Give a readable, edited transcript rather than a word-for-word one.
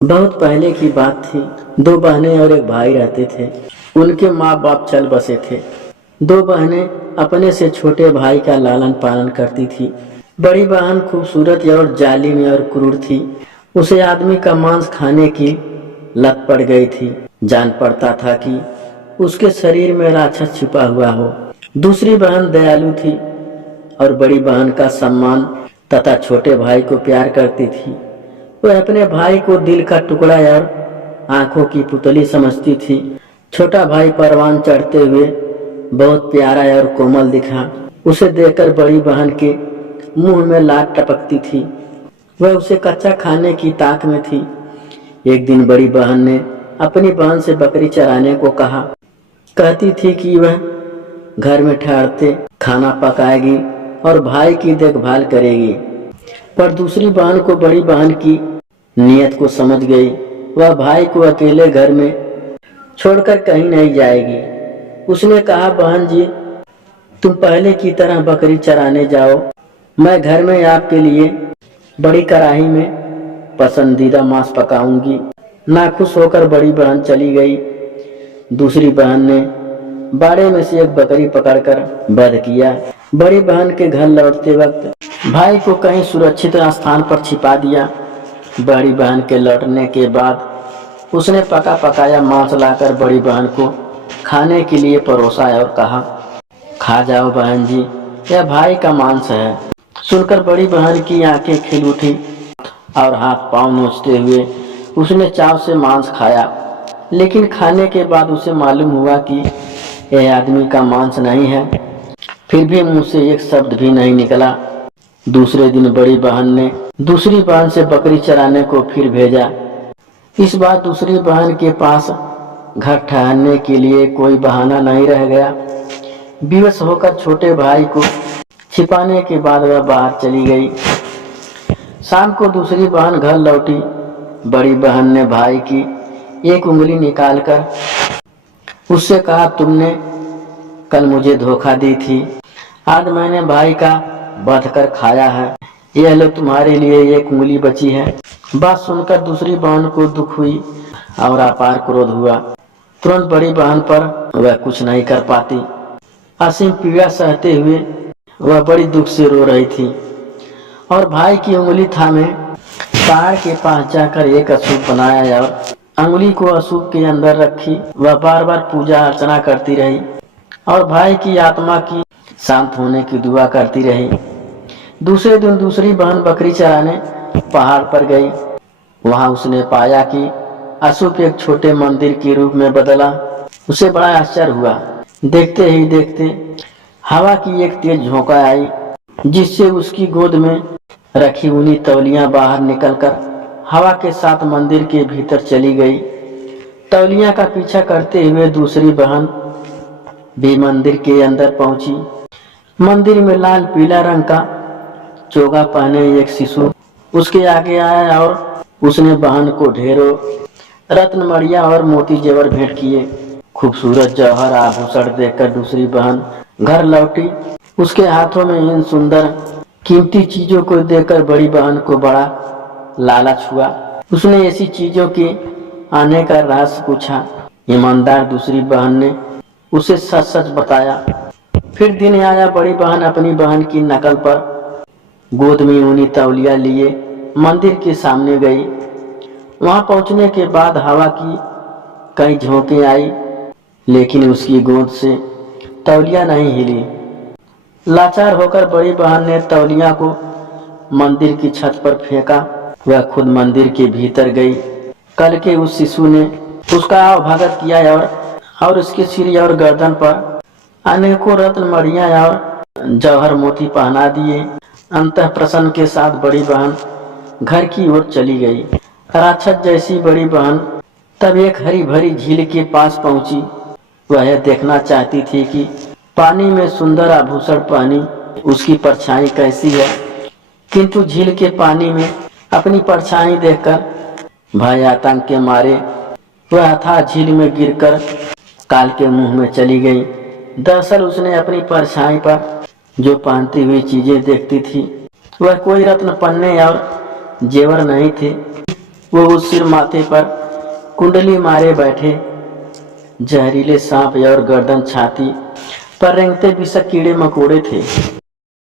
बहुत पहले की बात थी। दो बहनें और एक भाई रहते थे। उनके माँ बाप चल बसे थे। दो बहनें अपने से छोटे भाई का लालन पालन करती थी। बड़ी बहन खूबसूरत और जालिम और क्रूर थी। उसे आदमी का मांस खाने की लत पड़ गई थी। जान पड़ता था कि उसके शरीर में राक्षस छिपा हुआ हो। दूसरी बहन दयालु थी और बड़ी बहन का सम्मान तथा छोटे भाई को प्यार करती थी। वह अपने भाई को दिल का टुकड़ा और आंखों की पुतली समझती थी। छोटा भाई परवान चढ़ते हुए बहुत प्यारा और कोमल दिखा। उसे देखकर बड़ी बहन के मुंह में लात टपकती थी। वह उसे कच्चा खाने की ताक में थी। एक दिन बड़ी बहन ने अपनी बहन से बकरी चराने को कहा। कहती थी कि वह घर में ठहरते खाना पकाएगी और भाई की देखभाल करेगी। पर दूसरी बहन को बड़ी बहन की नीयत को समझ गई। वह भाई को अकेले घर में छोड़कर कहीं नहीं जाएगी। उसने कहा, बहन जी, तुम पहले की तरह बकरी चराने जाओ। मैं घर में आपके लिए बड़ी कढ़ाई में पसंदीदा मांस पकाऊंगी। नाखुश होकर बड़ी बहन चली गई। दूसरी बहन ने बाड़े में से एक बकरी पकड़कर वध किया। बड़ी बहन के घर लौटते वक्त भाई को कहीं सुरक्षित स्थान पर छिपा दिया। बड़ी बहन के लौटने के बाद उसने पका पकाया मांस लाकर बड़ी बहन को खाने के लिए परोसा और कहा, खा जाओ बहन जी, यह भाई का मांस है। सुनकर बड़ी बहन की आंखें खिल उठी और हाथ पांव नोचते हुए उसने चाव से मांस खाया। लेकिन खाने के बाद उसे मालूम हुआ कि यह आदमी का मांस नहीं है। फिर भी मुंह से एक शब्द भी नहीं निकला। दूसरे दिन बड़ी बहन ने दूसरी बहन से बकरी चराने को फिर भेजा। इस बार दूसरी बहन के पास घर ठहरने के लिए कोई बहाना नहीं रह गया। विवश होकर छोटे भाई को छिपाने के बाद वह बाहर चली गई। शाम को दूसरी बहन घर लौटी। बड़ी बहन ने भाई की एक उंगली निकालकर उससे कहा, तुमने कल मुझे धोखा दी थी, आज मैंने भाई का वध कर खाया है। यह लो, तुम्हारे लिए एक उंगली बची है। बात सुनकर दूसरी बहन को दुख हुई और अपार क्रोध हुआ। तुरंत बड़ी बहन पर वह कुछ नहीं कर पाती। असीम पीड़ा सहते हुए वह बड़ी दुख से रो रही थी और भाई की उंगली थामे पहाड़ के पास जाकर एक अशुभ बनाया और अंगुली को अशुभ के अंदर रखी। वह बार बार पूजा अर्चना करती रही और भाई की आत्मा की शांत होने की दुआ करती रही। दूसरे दिन दूसरी बहन बकरी चराने पहाड़ पर गई। वहां उसने पाया कि अशुभ एक छोटे मंदिर के रूप में बदला। उसे बड़ा आश्चर्य हुआ। देखते ही देखते हवा की एक तेज झोंका आई, जिससे उसकी गोद में रखी ऊनी तौलियां बाहर निकलकर हवा के साथ मंदिर के भीतर चली गई। तौलियां का पीछा करते हुए दूसरी बहन भी मंदिर के अंदर पहुंची। मंदिर में लाल पीला रंग का चोगा पहने एक शिशु उसके आगे आया और उसने बहन को ढेरों रत्न मणियां और मोती जेवर भेंट किए। खूबसूरत जौहर आभूषण देखकर दूसरी बहन घर लौटी। उसके हाथों में इन सुंदर कीमती चीजों को देखकर बड़ी बहन को बड़ा लालच हुआ। उसने ऐसी चीजों के आने का रहस्य पूछा। ईमानदार दूसरी बहन ने उसे सच सच बताया। फिर दिन आया, बड़ी बहन अपनी बहन की नकल पर गोद में ऊनी तौलिया लिए मंदिर के सामने गई। वहां पहुंचने के बाद हवा की कई झोंके आई, लेकिन उसकी गोद से तौलिया नहीं हिली। लाचार होकर बड़ी बहन ने तौलिया को मंदिर की छत पर फेंका। वह खुद मंदिर के भीतर गई। कल के उस शिशु ने उसका आवभगत किया और उसके सिर और गर्दन पर अनेकों रत्न मणियां और जौहर मोती पहना दिए। अंतः प्रसन्न के साथ बड़ी बहन घर की ओर चली गई। राक्षस जैसी बड़ी बहन तब एक हरी भरी झील के पास पहुंची। वह यह देखना चाहती थी कि पानी में सुंदर आभूषण पहनी उसकी परछाई कैसी है, किंतु झील के पानी में अपनी परछाई देखकर भय आतंक के मारे वह अथाह झील में गिरकर काल के मुंह में चली गई। दरअसल उसने अपनी परछाई पर जो पहनती हुई चीजें देखती थी वह कोई रत्न पन्ने और जेवर नहीं थे, वो उस सिर माथे पर कुंडली मारे बैठे जहरीले सांप और गर्दन छाती पर रेंगते बिसक कीड़े मकोड़े थे।